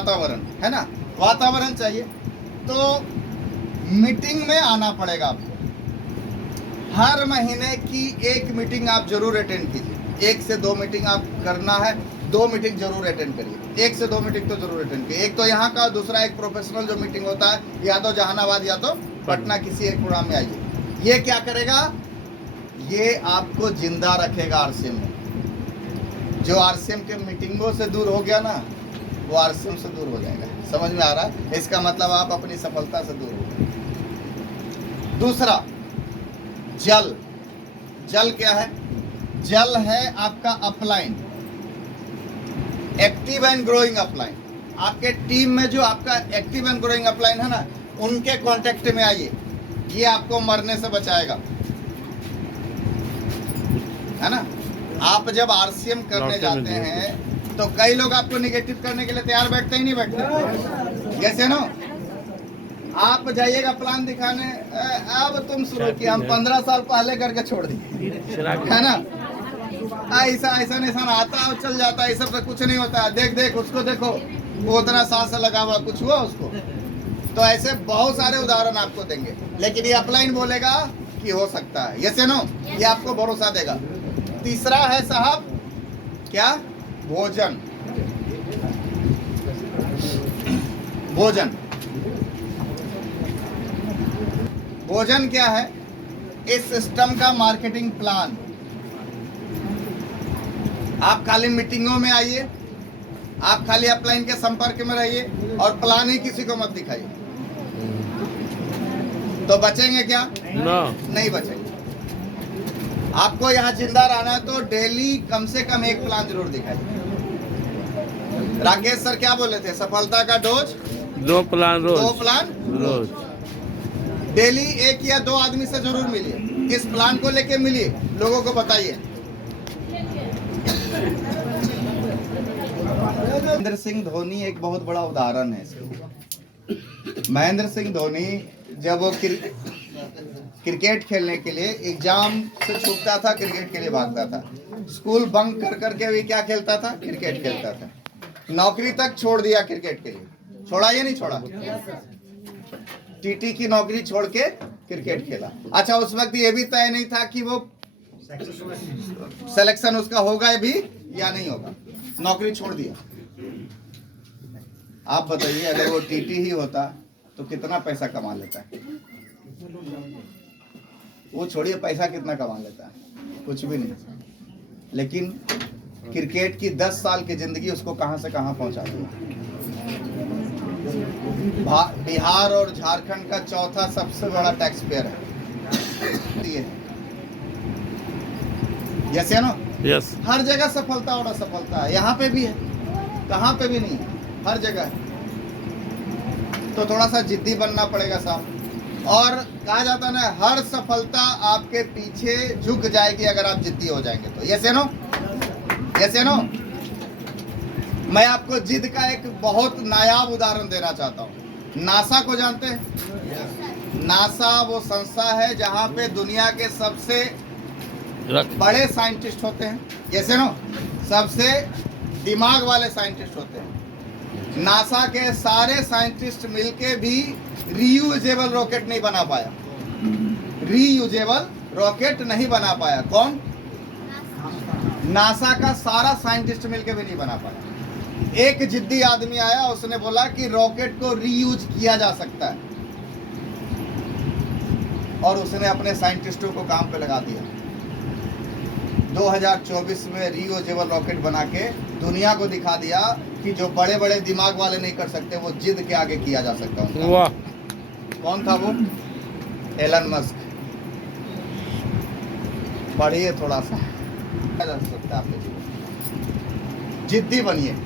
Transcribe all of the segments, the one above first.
वातावरण है ना, वातावरण चाहिए। तो मीटिंग में आना पड़ेगा आपको। हर महीने की एक मीटिंग आप जरूर अटेंड कीजिए। 1 से 2 मीटिंग आप करना है, 2 मीटिंग जरूर अटेंड करिए। 1 से 2 मीटिंग तो जरूर अटेंड करिए। एक तो यहाँ का, दूसरा एक प्रोफेशनल जो मीटिंग होता है, या तो जहानाबाद या तो पटना, किसी एक प्रोग्राम में आइए। ये क्या करेगा, ये आपको जिंदा रखेगा आरसीएम में। जो आरसीएम के मीटिंगों से दूर हो गया ना, वो आरसीएम से दूर हो जाएगा। समझ में आ रहा है? इसका मतलब आप अपनी सफलता से दूर हो गए। दूसरा, जल। जल क्या है? जल है आपका upline, active and growing upline. आपके टीम में जो आपका एक्टिव एंड ग्रोइंग अपलाइन है ना, उनके कांटेक्ट में आइए। ये आपको मरने से बचाएगा, है ना। आप जब आरसीएम करने जाते हैं तो कई लोग आपको निगेटिव करने के लिए तैयार बैठते ही नहीं बैठते, जैसे ना आप जाइएगा प्लान दिखाने, अब तुम शुरू किया, हम 15 साल पहले करके छोड़ दिए, है ना। ऐसा आता और चल जाता है, सब कुछ नहीं होता। देख उसको देखो, वो उतना सांस लगा हुआ, कुछ हुआ उसको। तो ऐसे बहुत सारे उदाहरण आपको देंगे, लेकिन ये अपलाइन बोलेगा कि हो सकता है, यस नो, ये आपको भरोसा देगा। तीसरा है साहब क्या, भोजन। भोजन भोजन क्या है? इस सिस्टम का मार्केटिंग प्लान। आप खाली मीटिंगों में आइए, आप खाली अपलाइन के संपर्क में रहिए और प्लान ही किसी को मत दिखाइए, तो बचेंगे क्या? नहीं बचेंगे। आपको यहाँ जिंदा रहना है तो डेली कम से कम एक प्लान जरूर दिखाइए। राकेश सर क्या बोले थे? सफलता का डोज 2 प्लान रोज। 2 प्लान रोज। डेली 1 या 2 आदमी से जरूर मिलिए, इस प्लान को लेके मिलिए, लोगों को बताइए। महेंद्र सिंह धोनी एक बहुत बड़ा उदाहरण है इसका। महेंद्र सिंह धोनी जब वो क्रिकेट खेलने के लिए एग्जाम से छूटता था, क्रिकेट के लिए भागता था। स्कूल बंक कर करके भी क्या खेलता था? क्रिकेट खेलता था। नौकरी तक छोड़ दिया क्रिकेट के लिए। छोड़ा या नहीं छोड़ा? टीटी की नौकरी छोड़ के क्रिकेट खेला। अच्छा, उस वक्त ये भी तय नहीं था कि वो सिलेक्शन उसका होगा भी या नहीं होगा, नौकरी छोड़ दिया। आप बताइए, अगर वो टीटी ही होता तो कितना पैसा कमा लेता है? वो छोड़िए पैसा कितना कमा लेता है, कुछ भी नहीं। लेकिन क्रिकेट की 10 साल की जिंदगी उसको कहां से कहां पहुंचा दी। बिहार और झारखंड का चौथा सबसे बड़ा टैक्स पेयर है। यस या नो? यस। हर जगह सफलता और असफलता है, यहाँ पे भी है, कहाँ पे भी नहीं है, हर जगह है। तो थोड़ा सा जिद्दी बनना पड़ेगा साहब। और कहा जाता है ना, हर सफलता आपके पीछे झुक जाएगी अगर आप जिद्दी हो जाएंगे तो। यस या नो? यस या नो? मैं आपको जिद का एक बहुत नायाब उदाहरण देना चाहता हूँ। नासा को जानते हैं? नासा वो संस्था है जहाँ पे दुनिया के सबसे बड़े साइंटिस्ट होते हैं, जैसे नो, सबसे दिमाग वाले साइंटिस्ट होते हैं। नासा के सारे साइंटिस्ट मिलके भी रीयूजेबल रॉकेट नहीं बना पाया। रीयूजेबल रॉकेट नहीं बना पाया। कौन? नासा का सारा साइंटिस्ट मिलके भी नहीं बना पाया। एक जिद्दी आदमी आया, उसने बोला कि रॉकेट को रीयूज किया जा सकता है, और उसने अपने साइंटिस्टों को काम पे लगा दिया। 2024 में रीयूजेबल रॉकेट बना के दुनिया को दिखा दिया कि जो बड़े बड़े दिमाग वाले नहीं कर सकते, वो जिद के आगे किया जा सकता है। वाह! कौन था वो? Elon Musk. पढ़िए थोड़ा सा, सकता है आपके जीवन। जिद्दी बनिए।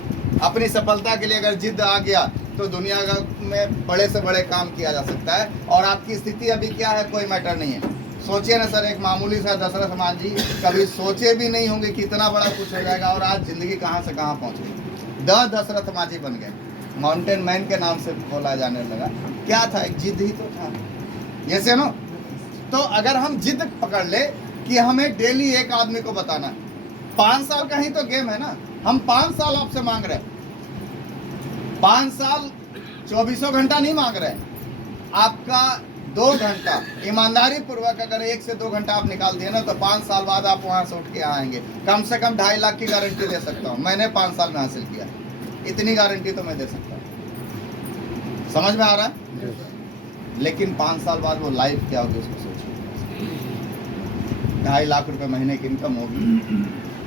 अपनी सफलता के लिए अगर जिद आ गया तो दुनिया में बड़े से बड़े काम किया जा सकता है। और आपकी स्थिति अभी क्या है, कोई मैटर नहीं है। सोचिए ना सर, एक मामूली सा दशरथ मान जी कभी सोचे भी नहीं होंगे कितना बड़ा कुछ हो जाएगा, और आज जिंदगी कहाँ से कहाँ पहुँच गई। दशरथ मांझी बन गए, माउंटेन मैन के नाम से बोला जाने लगा। क्या था? एक जिद ही तो था। जैसे नो, तो अगर हम जिद पकड़ ले कि हमें डेली एक आदमी को बताना है, 5 साल का ही तो गेम है ना। हम 5 साल आपसे मांग रहे हैं, 5 साल 24 घंटा नहीं मांग रहे हैं, आपका 2 घंटा ईमानदारी पूर्वक अगर 1 से 2 घंटा आप निकाल दिए ना, तो 5 साल बाद आप वहां से उठ के यहाँ आएंगे। कम से कम 2.5 लाख की गारंटी दे सकता हूँ, मैंने 5 साल में हासिल किया, इतनी गारंटी तो मैं दे सकता हूँ। समझ में आ रहा है? लेकिन 5 साल बाद वो लाइफ क्या होगी उसको सोचिए। 2.5 लाख रुपए महीने की इनकम होगी,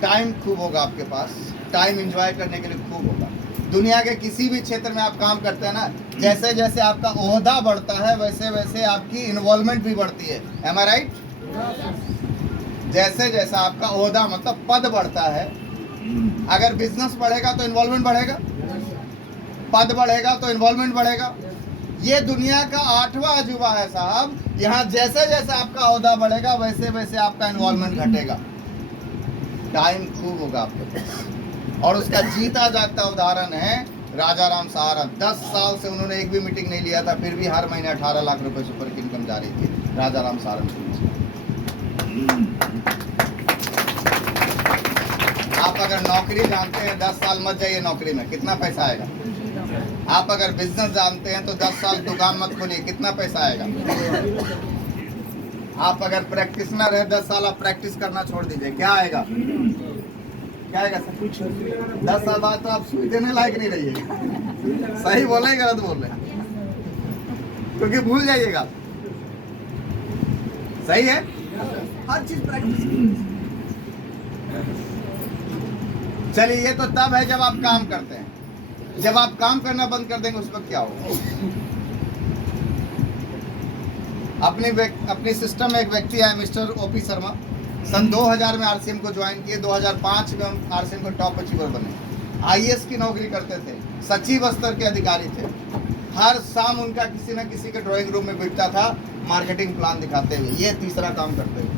टाइम खूब होगा आपके पास, टाइम एंजॉय करने के लिए खूब होगा। दुनिया के किसी भी क्षेत्र में आप काम करते हैं ना, जैसे जैसे आपका ओहदा बढ़ता है वैसे वैसे आपकी इन्वॉल्वमेंट भी बढ़ती है। एम आई राइट? जैसे जैसा आपका ओहदा मतलब पद बढ़ता है, अगर बिजनेस बढ़ेगा तो इन्वॉल्वमेंट बढ़ेगा, पद बढ़ेगा तो इन्वॉल्वमेंट बढ़ेगा। ये दुनिया का 8वां अजूबा है साहब। यहाँ जैसे जैसे आपका ओहदा बढ़ेगा वैसे वैसे आपका इन्वॉल्वमेंट घटेगा, टाइम खूब होगा आपके पास। और उसका जीता जागता उदाहरण है राजा राम सहारण। 10 साल से उन्होंने एक भी मीटिंग नहीं लिया था, फिर भी हर महीने 18 लाख रुपए से ऊपर की इनकम जा रही थी। राजा राम सहारण आप अगर नौकरी जानते हैं 10 साल मत जाइए नौकरी में, कितना पैसा आएगा? आप अगर बिजनेस जानते हैं तो 10 साल दुकान मत खोलिए, कितना पैसा आएगा? आप अगर प्रैक्टिशनर है 10 साल आप प्रैक्टिस करना छोड़ दीजिए, क्या आएगा? क्या आएगा सर? 10 साल बाद तो आप सुई देने लायक नहीं रहिएगा। सही बोले गलत बोल रहे, क्योंकि भूल जाइएगा। सही है, हर चीज प्रैक्टिस। चलिए, ये तो तब है जब आप काम करते हैं। जब आप काम करना बंद कर देंगे उस वक्त क्या होगा? अपनी सिस्टम में एक व्यक्ति है मिस्टर ओपी शर्मा, सन 2000 में आरसीएम को ज्वाइन किए, 2005 में हम आरसीएम को टॉप अचीवर बने। आईएएस की नौकरी करते थे, सचिव स्तर के अधिकारी थे। हर शाम उनका किसी न किसी के ड्राइंग रूम में बैठता था मार्केटिंग प्लान दिखाते हुए, ये तीसरा काम करते हुए।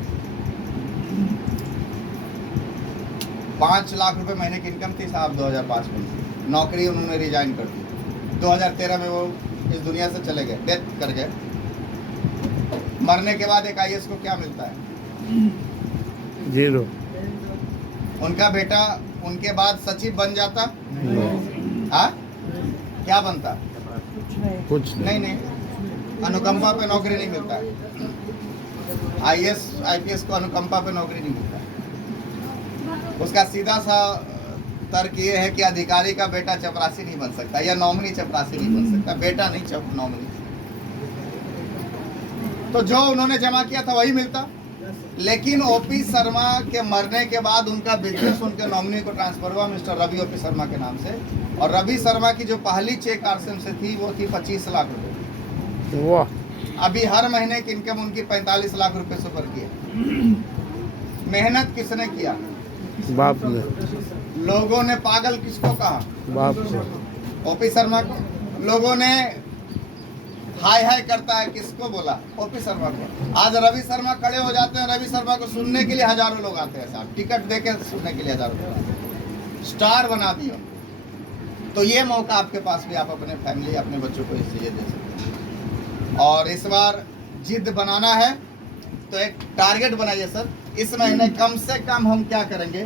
5 लाख रुपए महीने की इनकम थी साहब 2005 में। नौकरी उन्होंने रिजाइन कर दी। 2013 में वो इस दुनिया से चले गए, डेथ कर गए। मरने के बाद एक आईएएस को क्या मिलता है? 0। उनका बेटा उनके बाद सचिव बन जाता, हाँ क्या बनता? कुछ नहीं, अनुकंपा पे नौकरी नहीं मिलता है। आईएएस आईपीएस को अनुकंपा पे नौकरी नहीं मिलता है। उसका सीधा सा तर्क ये है कि अधिकारी का बेटा चपरासी नहीं बन सकता, या नॉमिनी चपरासी नहीं बन सकता, बेटा नहीं नॉमिनी। तो जो उन्होंने जमा किया था वही मिलता। लेकिन ओपी शर्मा के मरने के बाद उनका बिजनेस उनके नॉमिनी को ट्रांसफर हुआ मिस्टर रवि ओपी शर्मा के नाम से। और रवि शर्मा की जो पहली चेक आरसीएम से थी वो थी 25 लाख रुपए। वाह। अभी हर महीने की इनकम उनकी 45 लाख रुपए से ऊपर की है। मेहनत किसने किया? बाप ने। लोगों ने पागल किसको कहा? बाप से। ओपी शर्मा को। लोगों ने हाय हाय करता है किसको बोला? ओपी शर्मा को। आज रवि शर्मा खड़े हो जाते हैं, रवि शर्मा को सुनने के लिए हजारों लोग आते हैं साहब, टिकट देके सुनने के लिए हजारों लोग, स्टार बना दिया। तो ये मौका आपके पास भी, आप अपने फैमिली अपने बच्चों को इसलिए दे सकते हैं। और इस बार जिद बनाना है तो एक टारगेट बनाइए सर, इस महीने कम से कम हम क्या करेंगे